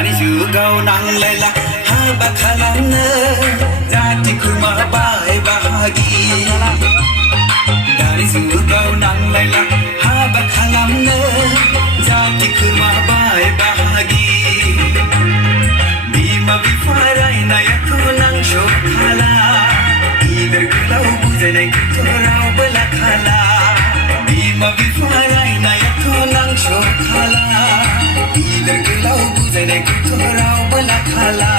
Dani Jugao Nanglaila Haba kalamnw Jati kurma bai bahagi Dani Jugao Nanglaila Haba kalamnw Jati kurma bai bahagi Bima bifarai nayako nang shokhala Ilar gulau buzanai kutorau belakhala Bima bifarai nayako nang shokhala Ilar gulau buzanai kutorau belakhala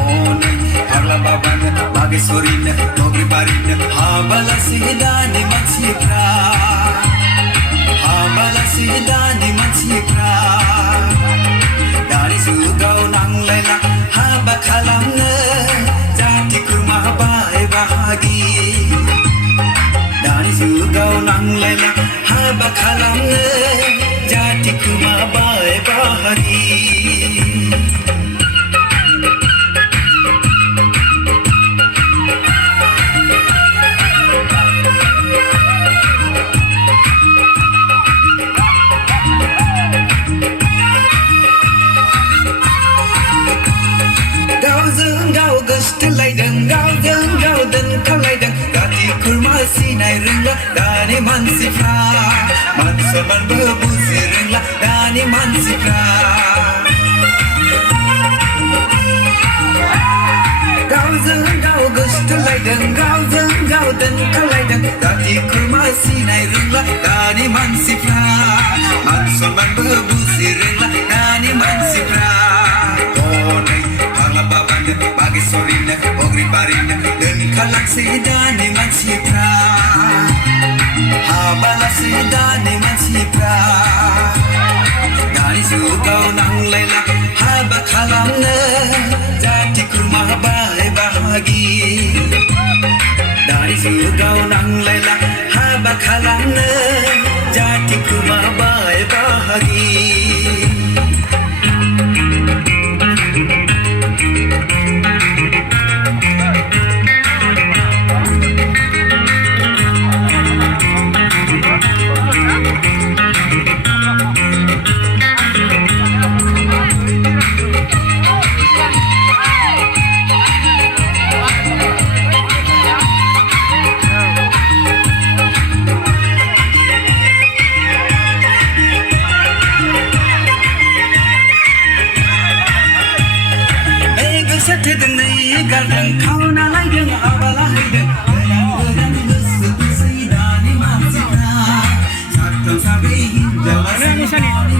Onai harla babana bage sorina togri barina Habala sidani matsipra Habala sidani matsipra Dani Jugao Nanglaila Haba kalamnw Jati kurma bai bahagi Dani Jugao Nanglaila Haba kalamnw Jati kurma bai bahagi Gao dan kalaidan Gati kurma sinai ringla Dani mansifra Mansaman bebusi ringla Dani mansifra Gao gustu laidan Gao dan kalaidan Gati kurma sinai ringla Dani mansifra Mansaman bebusi ringla Dani mansifra Onai harla babanda bagi sorina ogri barina dan kalak sidani mansipra Habala sidani mansipra Dani Jugao Nanglaila Haba kalamnw Jati kurma bai bahagi Dani Jugao Nanglaila Haba kalamnw Jati kurma bai bahagi Garden kauna laideng abala haideng Gadang gusu sidani mansipra Satu sabi hinjau sidani